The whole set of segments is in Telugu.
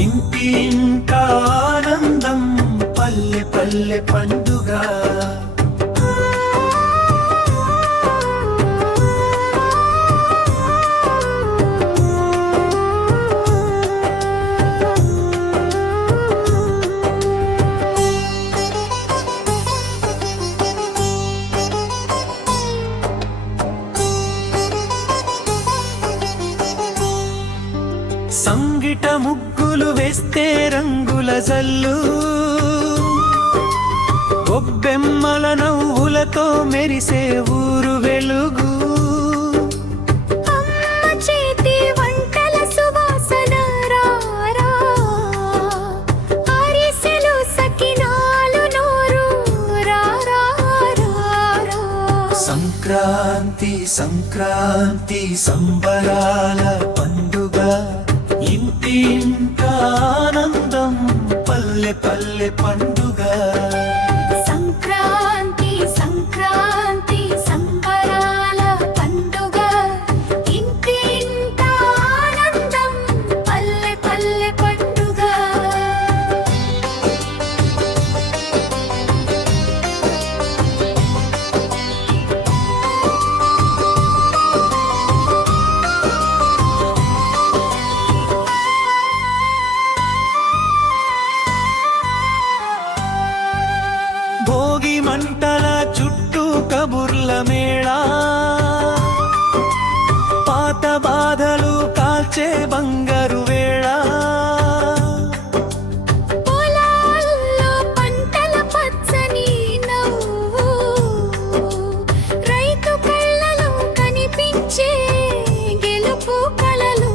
ఇంటి ఇంట ఆనందం పల్లె పల్లె పండుగ సంగిట ముగ్గులు వేస్తే రంగుల జల్లు గొబ్బెమ్మల నవ్వులతో మెరిసే ఊరు వెలుగు అమ్మ చేతి వంటల సువాసన రారా అరిసెలు సకినాలు నోరు రారా రారా సంక్రాంతి సంక్రాంతి సంబరాల పండుగ ఇంటి ఇంట ఆనందం పల్లె పల్లె పండుగ సంక్రాంతి సంక్రాంతి సంబరాల పండుగ ఇంటి ఇంట ఆనందం పల్లె పల్లె పండుగ భోగి మంటల చుట్టూ కబుర్ల మేళా పాత బాధలు కాల్చే బంగారు వేళ పొలాల్లో పంటల పచ్చని నవ్వు రైతు కళ్ళలో కనిపించే గెలుపు కలలు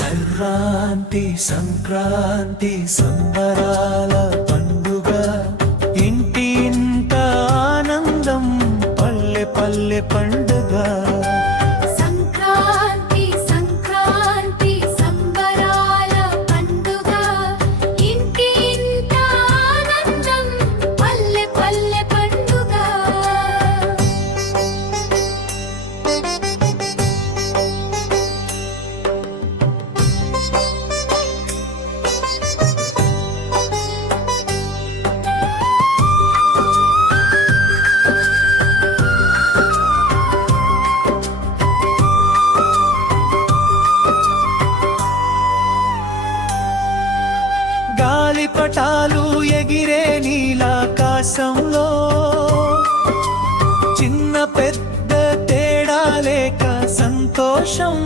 సంక్రాంతి సంక్రాంతి సంబరాల పండుగ ఇంటి ఇంట ఆనందం పల్లె పల్లె పండుగ సంక్రాంతి సంక్రాంతి సంబరాల పండుగ ఇంటి ఇంట ఆనందం పల్లె పల్లె పండుగ గాలిపటాలు ఎగిరే నీలాకాశంలో చిన్న పెద్ద తేడా లేక సంతోషం